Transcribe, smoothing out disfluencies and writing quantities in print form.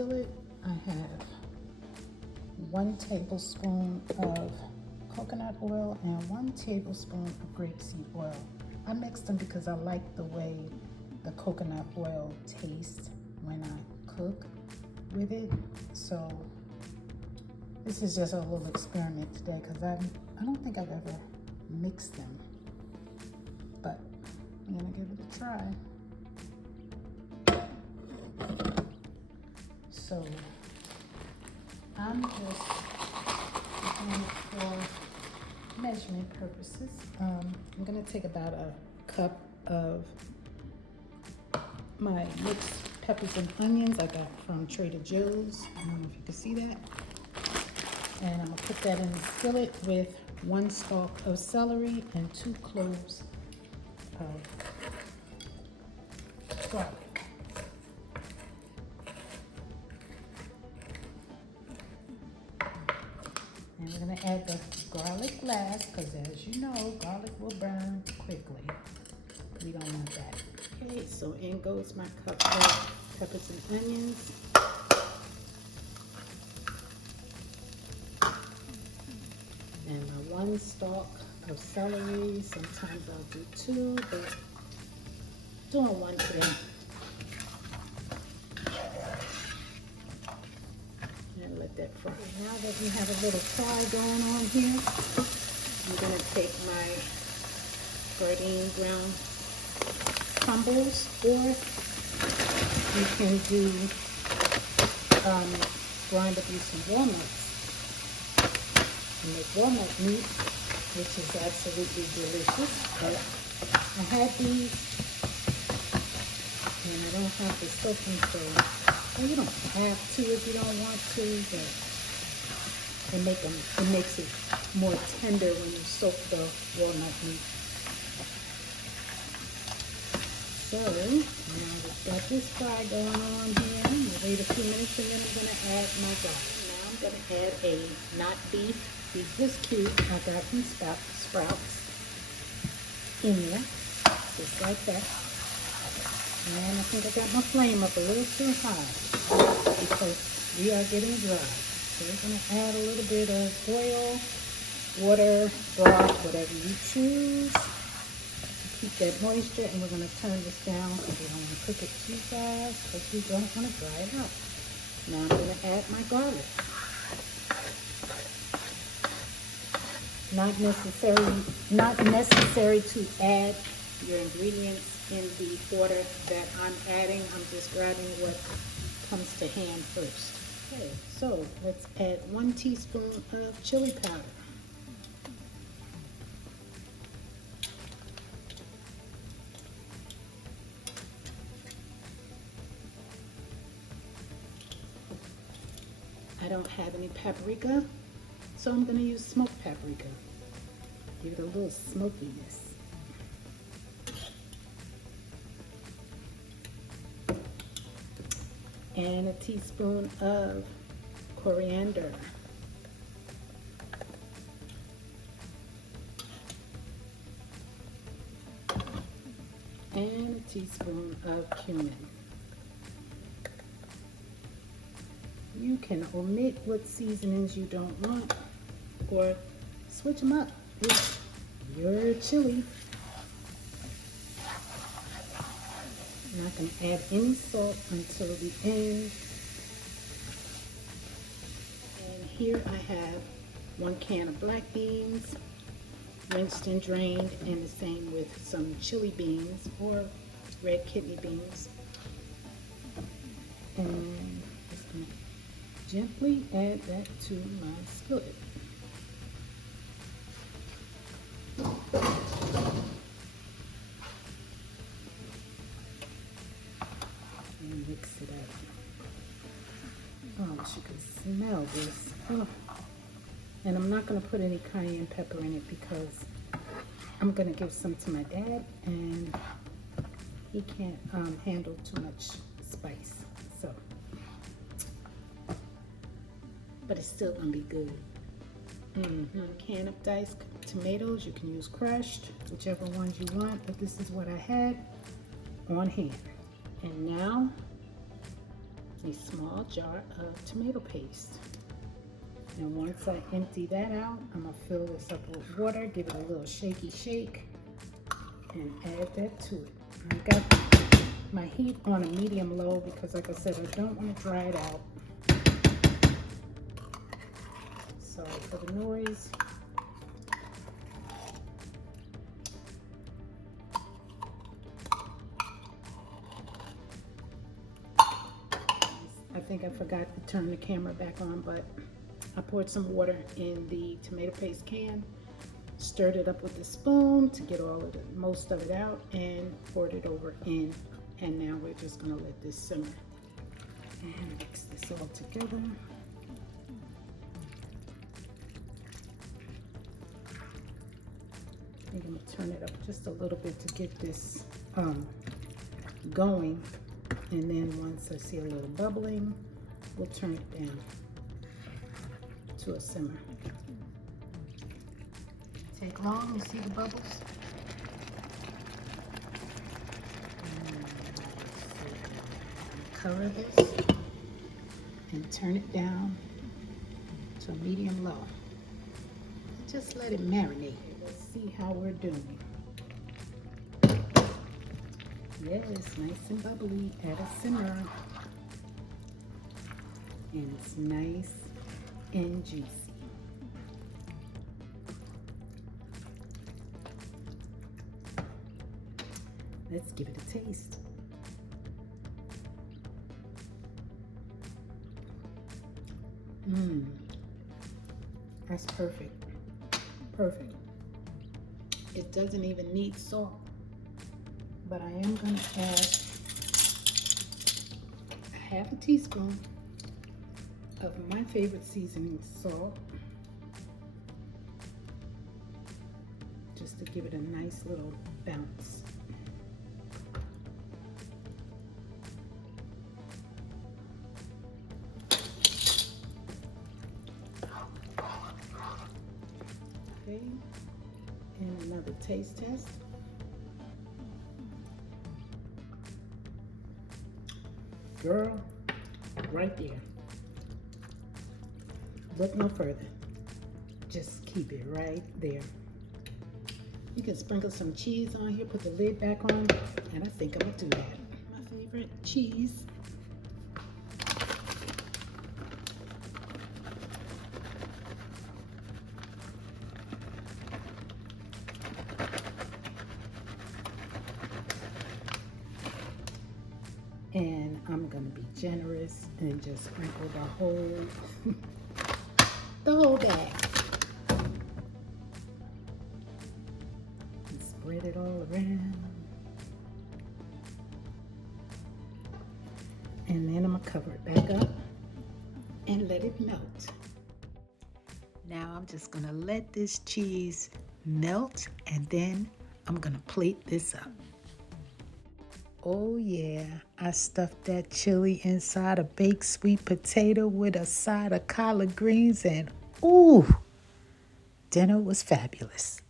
skillet, I have 1 tablespoon of coconut oil and 1 tablespoon of grapeseed oil. I mix them because I like the way the coconut oil tastes when I cook with it. So this is just a little experiment today because I don't think I've ever mixed them, but I'm gonna give it a try. So I'm just looking for measurement purposes. I'm gonna take about a cup of my mixed peppers and onions I got from Trader Joe's. I don't know if you can see that. And I'm gonna put that in the skillet with 1 stalk of celery and 2 cloves of garlic. And we're gonna add the garlic last because, as you know, garlic will burn quickly. We don't want that. Okay, so in goes my cup of peppers and onions. And my 1 stalk of celery. Sometimes I'll do 2, but doing 1 today. And let that fry. Now that we have a little fry going on here, I'm gonna take my sardine ground crumbles, or you can do grind up you some walnuts and make walnut meat, which is absolutely delicious. But I had these, and I don't have to soak them, so well, you don't have to if you don't want to, but it makes it more tender when you soak the walnut meat. So now we've got this fry going on here. I'm gonna wait a few minutes and then I'm gonna add my garlic. Now I'm gonna add a not beef this cube I got from Sprouts in there, just like that. And I think I got my flame up a little too high because we are getting dry. So we're gonna add a little bit of oil, water, broth, whatever you choose. Keep that moisture, and we're going to turn this down because we don't want to cook it too fast because we don't want to dry it out. Now I'm going to add my garlic. Not necessary to add your ingredients in the order that I'm adding. I'm just grabbing what comes to hand first. Okay, so let's add 1 teaspoon of chili powder. I don't have any paprika, so I'm going to use smoked paprika. Give it a little smokiness. And a teaspoon of coriander. And a teaspoon of cumin. You can omit what seasonings you don't want or switch them up with your chili. I'm not going to add any salt until the end. And here I have 1 can of black beans, rinsed and drained, and the same with some chili beans or red kidney beans. And just going to gently add that to my skillet. And mix it up. Oh, you can smell this. Oh. And I'm not going to put any cayenne pepper in it because I'm going to give some to my dad, and he can't handle too much spice. So. But it's still gonna be good. Can of diced tomatoes, you can use crushed, whichever ones you want, but this is what I had on hand. And now a small jar of tomato paste. And once I empty that out, I'm gonna fill this up with water, give it a little shaky shake, and add that to it. I got my heat on a medium low because, like I said, I don't want to dry it out. Sorry for the noise. I think I forgot to turn the camera back on, but I poured some water in the tomato paste can, stirred it up with a spoon to get all of the most of it out, and poured it over in. And now we're just gonna let this simmer and mix this all together. I'm gonna turn it up just a little bit to get this going. And then once I see a little bubbling, we'll turn it down to a simmer. Take long, you see the bubbles? Cover this and turn it down to medium low. Just let it marinate. Let's see how we're doing. Yes, nice and bubbly at a simmer. And it's nice and juicy. Let's give it a taste. That's perfect. Perfect. It doesn't even need salt. But I am going to add a half a teaspoon of my favorite seasoning, salt, just to give it a nice little bounce. Okay, and another taste test. Girl, right there. Look no further. Just keep it right there. You can sprinkle some cheese on here, put the lid back on, and I think I'm gonna do that. My favorite cheese. And I'm gonna be generous and just sprinkle the whole bag. And spread it all around. And then I'm gonna cover it back up and let it melt. Now I'm just gonna let this cheese melt, and then I'm gonna plate this up. Oh yeah, I stuffed that chili inside a baked sweet potato with a side of collard greens, and ooh, dinner was fabulous.